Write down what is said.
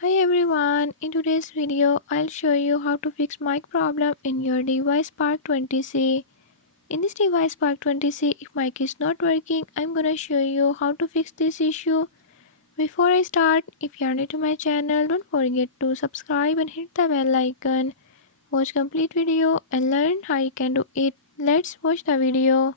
Hi everyone, in today's video I'll show you how to fix mic problem in your device Spark 20C. In this device Spark 20C, if mic is not working, I'm gonna show you how to fix this issue. Before I start, if you are new to my channel, don't forget to subscribe and hit the bell icon. Watch complete video and learn how you can do it. Let's watch the video.